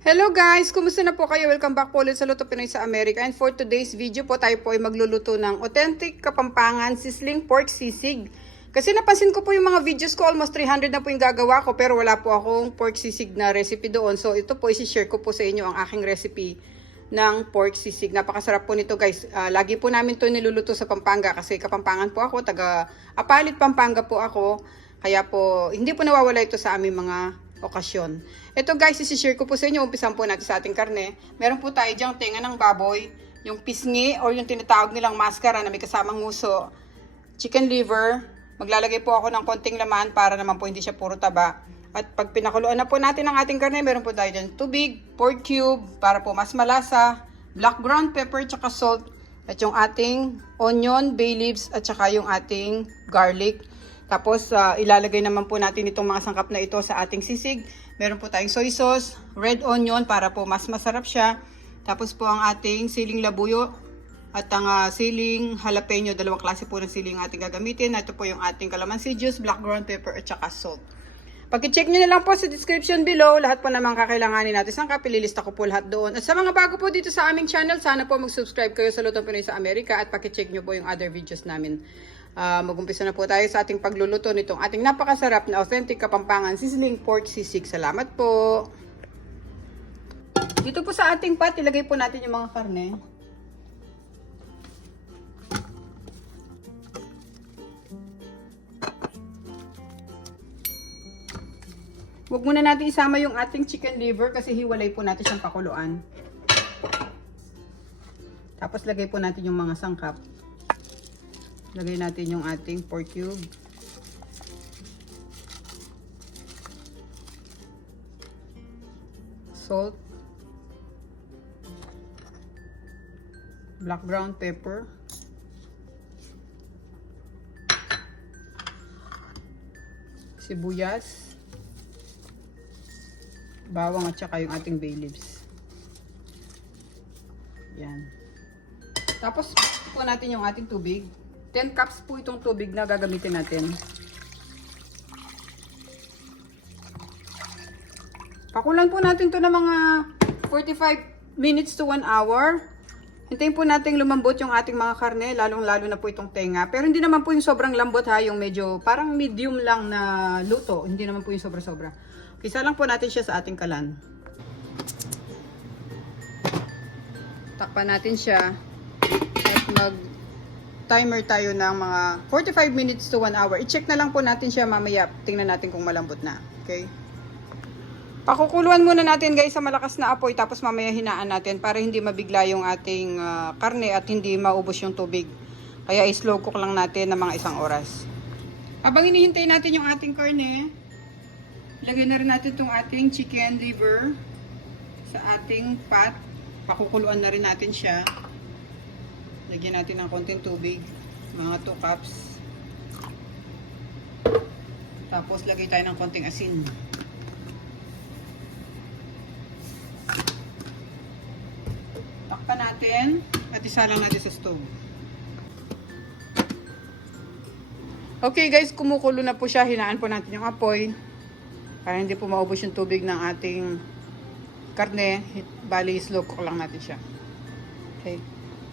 Hello guys! Kumusta na po kayo? Welcome back po ulit sa Luto Pinoy sa Amerika. And for today's video po, tayo po ay magluluto ng authentic Kapampangan sizzling pork sisig. Kasi napansin ko po yung mga videos ko, almost 300 na po yung gagawa ko, pero wala po akong pork sisig na recipe doon. So ito po, isi-share ko po sa inyo ang aking recipe ng pork sisig. Napakasarap po nito guys. Lagi po namin to niluluto sa Pampanga kasi Kapampangan po ako, taga Apalit, Pampanga po ako. Kaya po, hindi po nawawala ito sa aming mga okasyon. Ito guys, isi-share ko po sa inyo. Umpisan po natin sa ating karne. Meron po tayo dyang tenga ng baboy, yung pisngi or yung tinatawag nilang maskara na may kasamang nguso, chicken liver. Maglalagay po ako ng konting laman para naman po hindi siya puro taba. At pag pinakuluan na po natin ang ating karne, meron po tayo dyan tubig, pork cube para po mas malasa, black ground pepper, tsaka salt, at yung ating onion, bay leaves, at tsaka yung ating garlic. Tapos, ilalagay naman po natin itong mga sangkap na ito sa ating sisig. Meron po tayong soy sauce, red onion para po mas masarap siya. Tapos po ang ating siling labuyo at ang siling jalapeno. Dalawang klase po ng siling ating gagamitin. Ito po yung ating calamansi juice, black ground pepper at saka salt. Pag-check nyo na lang po sa description below, lahat po naman kakailanganin natin sangkap, ililista ko po lahat doon. At sa mga bago po dito sa aming channel, sana po mag-subscribe kayo sa Lutong Pinoy sa Amerika at pag-check nyo po yung other videos namin. Mag-umpisa na po tayo sa ating pagluluto nitong ating napakasarap na authentic Kapampangan sizzling pork sisig. Salamat po! Dito po sa ating pot, ilagay po natin yung mga karne. Huwag muna natin isama yung ating chicken liver kasi hiwalay po natin siyang pakuluan. Tapos lagay po natin yung mga sangkap. Lagay natin yung ating pork cube. Salt. Black ground pepper. Sibuyas. Bawang at saka yung ating bay leaves. Yan. Tapos po natin yung ating tubig. 10 cups po itong tubig na gagamitin natin. Pakulan po natin to ng mga 45 minutes to 1 hour. Hintayin po natin lumambot yung ating mga karne, lalong-lalo na po itong tenga. Pero hindi naman po yung sobrang lambot ha, yung medyo parang medium lang na luto. Hindi naman po yung sobra-sobra. Isa lang po natin siya sa ating kalan. Takpan natin siya at mag-timer tayo ng mga 45 minutes to 1 hour. I-check na lang po natin siya mamaya. Tingnan natin kung malambot na. Okay? Pakukuluan muna natin guys sa malakas na apoy tapos mamaya hinaan natin para hindi mabigla yung ating karne at hindi maubos yung tubig. Kaya i-slow cook lang natin ng mga 1 oras. Habang hinihintay natin yung ating karne, ilagay na rin natin itong ating chicken liver sa ating pot. Pakukuluan na rin natin siya. Lagyan natin ng konting tubig, mga 2 cups. Tapos lagay tayo ng konting asin. Takpan natin at isa lang natin sa stove. Okay guys, kumukulo na po siya. Hinaan po natin yung apoy para hindi po maubos yung tubig ng ating karne. Bali, slow cook lang natin siya. Okay.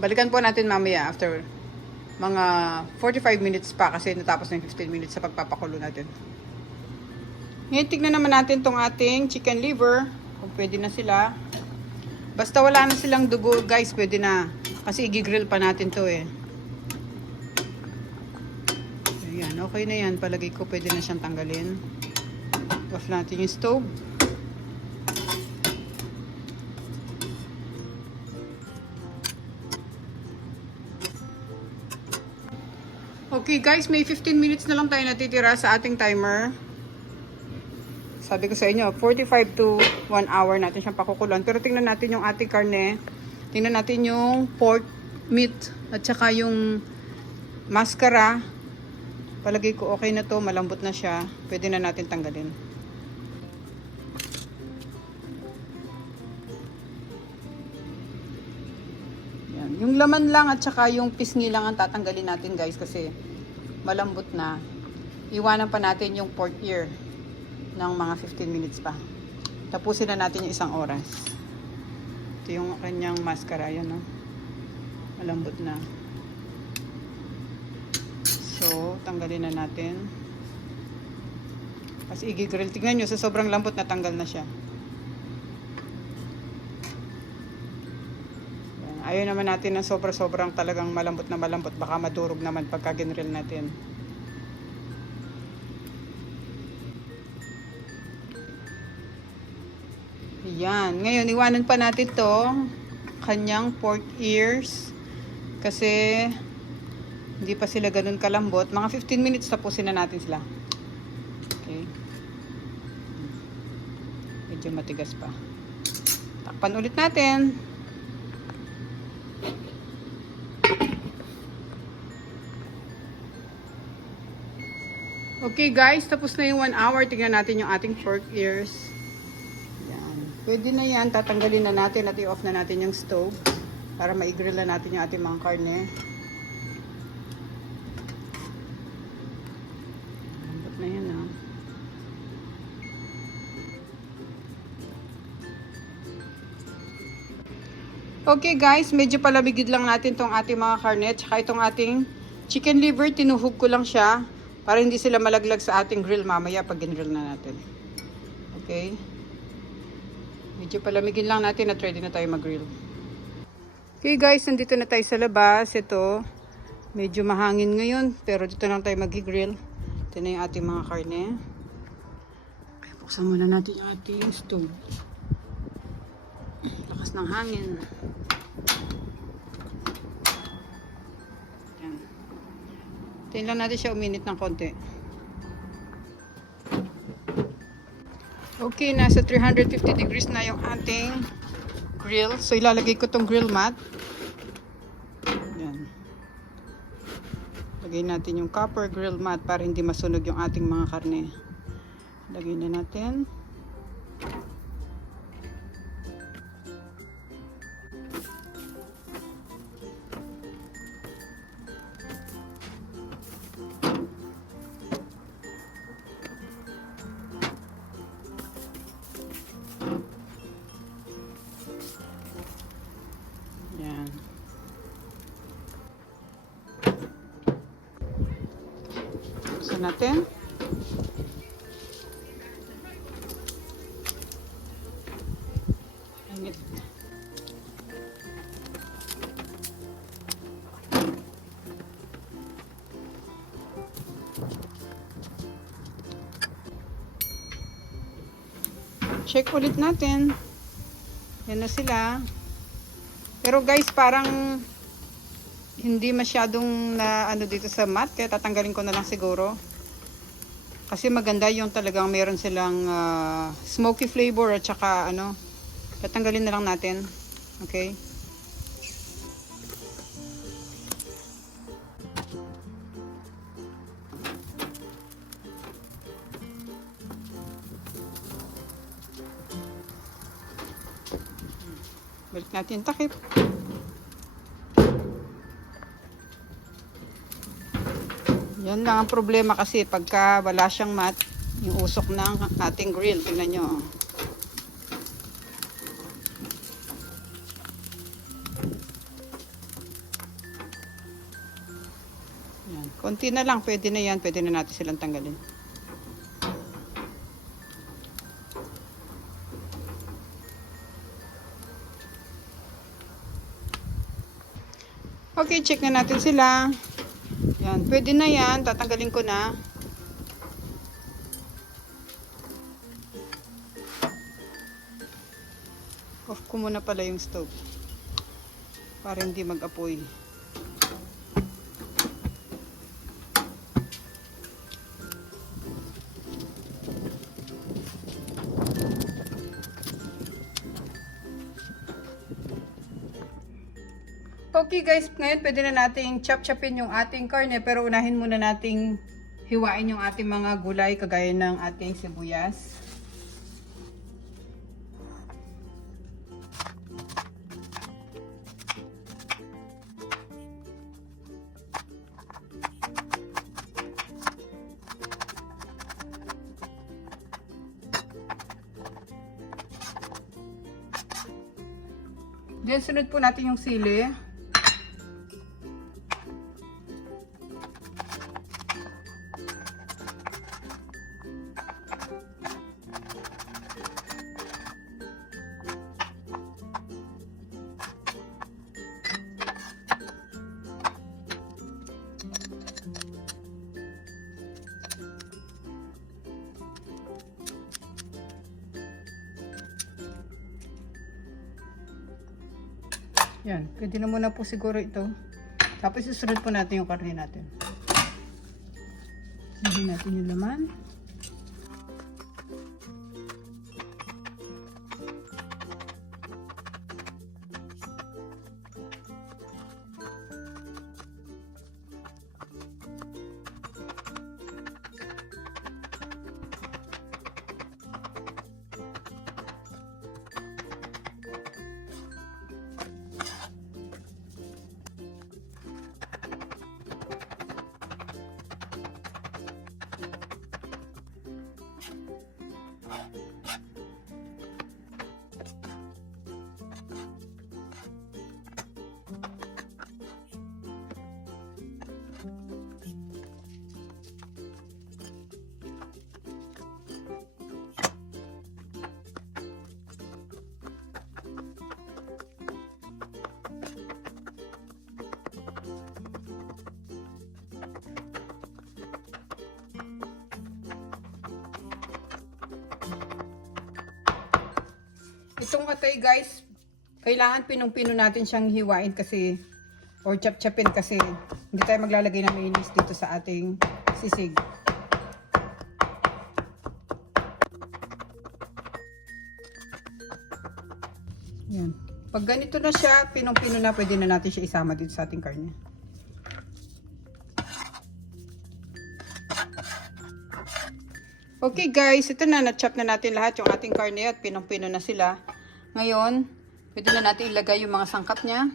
Balikan po natin mamaya after mga 45 minutes pa kasi natapos na yung 15 minutes sa pagpapakulo natin. Ngayon, tignan naman natin tong ating chicken liver. Kung pwede na sila. Basta wala na silang dugo, guys, pwede na. Kasi i-grill pa natin to eh. Ayan, okay na yan. Palagay ko pwede na siyang tanggalin. Off natin yung stove. Okay guys, may 15 minutes na lang tayo natitira sa ating timer. Sabi ko sa inyo, 45 to 1 hour natin siyang pakukuluan. Pero tingnan natin yung ating karne. Tingnan natin yung pork meat at saka yung maskara. Palagay ko okay na to, malambot na siya. Pwede na natin tanggalin. Yan. Yung laman lang at saka yung pisngi lang ang tatanggalin natin guys kasi malambot na. Iwanan pa natin yung pork ear ng mga 15 minutes pa. Tapusin na natin yung 1 oras. Ito yung kanyang mascara. Yan, no? Malambot na. So, tanggalin na natin. Kasi i-grill. Tignan nyo, sa sobrang lambot na tanggal na siya. Yan. Ayaw naman natin ng sobrang talagang malambot na malambot. Baka madurog naman pagka ginrill natin. Yan. Ngayon, iwanan pa natin to kanyang pork ears. Kasi hindi pa sila ganun kalambot. Mga 15 minutes tapusin na natin sila. Okay. Medyo matigas pa. Takpan ulit natin. Okay guys, tapos na yung 1 hour. Tingnan natin yung ating pork ears. Pwede na yan, tatanggalin na natin at i-off na natin yung stove para ma-grill na natin yung ating mga karne. Lambot na yan, ha. Okay guys, medyo palamigid lang natin tong ating mga karne at saka itong ating chicken liver, tinuhog ko lang siya para hindi sila malaglag sa ating grill mamaya pag ginrill na natin. Okay? Medyo palamigin lang natin at ready na tayo mag-grill. Okay guys, nandito na tayo sa labas. Ito, medyo mahangin ngayon. Pero dito lang tayo mag-grill. Ito na yung ating mga karne. Okay, buksan muna natin yung ating stove. Lakas ng hangin. Yan. Tayin lang natin siya uminit ng konti. Okay, nasa 350 degrees na yung ating grill. So, ilalagay ko tong grill mat. Yan. Lagay natin yung copper grill mat para hindi masunog yung ating mga karne. Lagay na natin. Yan. Buksan natin. Init. Check ulit natin. Yan na sila. Pero guys, parang hindi masyadong na ano dito sa mat, kaya tatanggalin ko na lang siguro. Kasi maganda yung talagang meron silang smoky flavor at saka ano, tatanggalin na lang natin. Okay? Balik natin takip. Yan lang ang problema kasi pagka wala siyang mat, yung usok ng ating grill. Tingnan nyo. Yan. Konti na lang. Pwede na yan. Pwede na natin silang tanggalin. Okay, check na natin sila. Yan, pwede na yan. Tatanggalin ko na. Off ko muna pala yung stove. Para hindi mag-apoy. Okay guys, ngayon pwede na nating chop-chopin yung ating karne, pero unahin muna nating hiwain yung ating mga gulay kagaya ng ating sibuyas. Then, sunod po natin yung sili. Yan, pwede na muna po siguro ito. Tapos susunod po natin yung karne natin. Sabihin natin yung laman. Itong atay guys, kailangan pinong-pino natin siyang hiwain kasi or chop-chopin kasi hindi tayo maglalagay ng mayonnaise dito sa ating sisig. Yan. Pag ganito na siya, pinong-pino na, pwede na natin siya isama dito sa ating karne. Okay guys, ito na, na-chop na natin lahat yung ating karne at pinong-pino na sila. Ngayon, pwede na natin ilagay yung mga sangkap niya.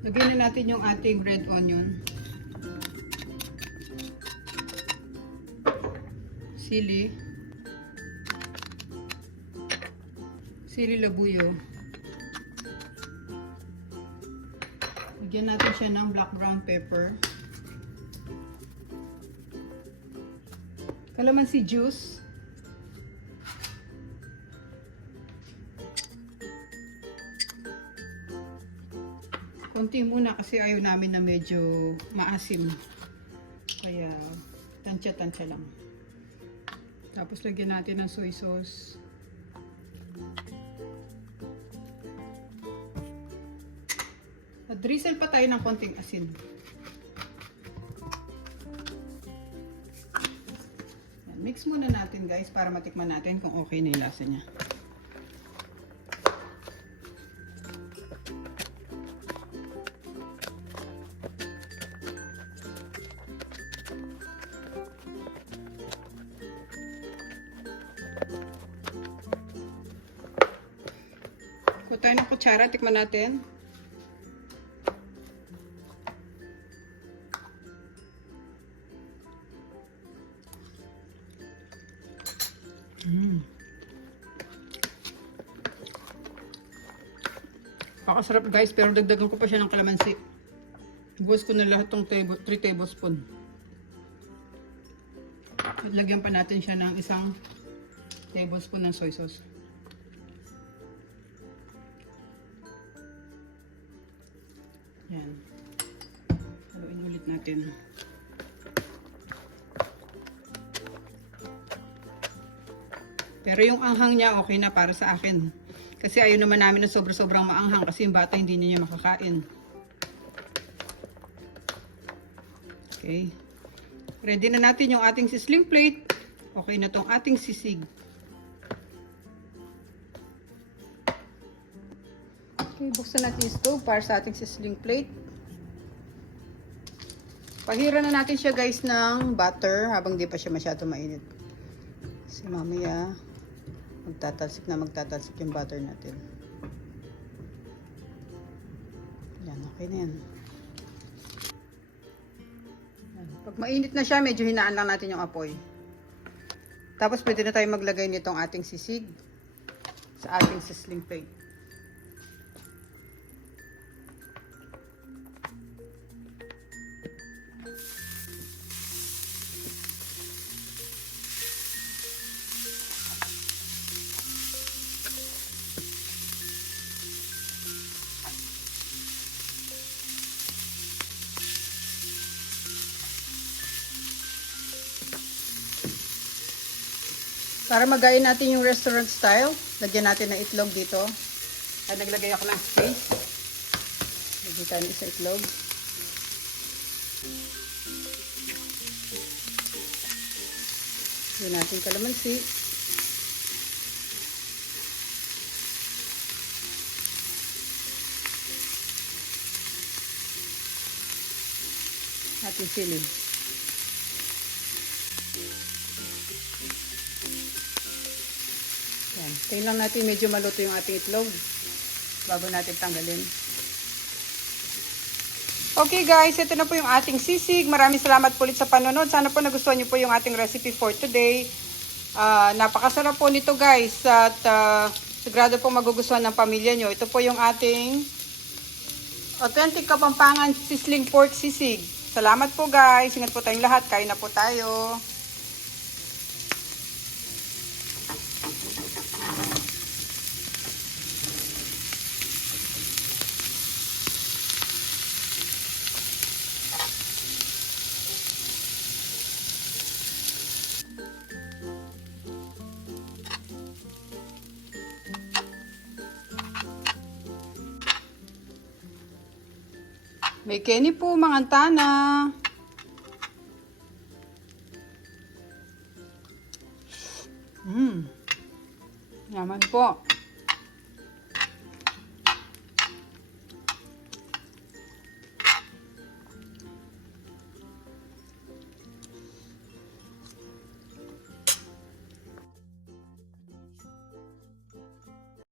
Lagyan na natin yung ating red onion. Sili. Sili labuyo. Lagyan natin siya ng black brown pepper. Kalamansi juice. Konti muna kasi ayaw namin na medyo maasim. Kaya tansya-tansya lang. Tapos lagyan natin ng soy sauce. At drizzle pa tayo ng konting asin. Mix muna natin guys para matikman natin kung okay na yung lasa niya. Kuha tayo ng kutsara, tikman natin. Pakasarap guys, pero dagdagan ko pa siya ng kalamansi. Buwas ko na lahat ng 3 tablespoon. At lagyan pa natin siya ng 1 tablespoon ng soy sauce. Yan. Haluin ulit natin. Pero yung anghang niya okay na para sa akin. Kasi ayaw naman namin na sobra-sobrang maanghang kasi yung bata hindi niya makakain. Okay. Ready na natin yung ating sizzling plate. Okay na tong ating sisig. Okay, buksan natin yung stove para sa ating sizzling plate. Paghira na natin siya guys ng butter habang di pa siya masyado mainit. Kasi mamaya magtatalsik yung butter natin. Yan, okay na yan. Yan. Pag mainit na siya, medyo hinaan lang natin yung apoy. Tapos pwede na tayo maglagay nitong ating sisig sa ating sizzling plate. Para magayin natin yung restaurant style, lagyan natin ng itlog dito. Ay, naglagay ako ng space. Lagyan tayo ng isa itlog. Lagyan natin kalamansi. Ating sili. Yan. Tingnan lang natin medyo maluto yung ating itlog bago natin tanggalin. Okay guys, ito na po yung ating sisig. Maraming salamat po ulit sa panonood. Sana po nagustuhan nyo po yung ating recipe for today. Napakasarap po nito guys at sigurado po magugustuhan ng pamilya nyo. Ito po yung ating authentic Kapampangan sizzling pork sisig. Salamat po guys. Ingat po tayong lahat. Kain na po tayo. May Kenny po, mga antana. Yaman po.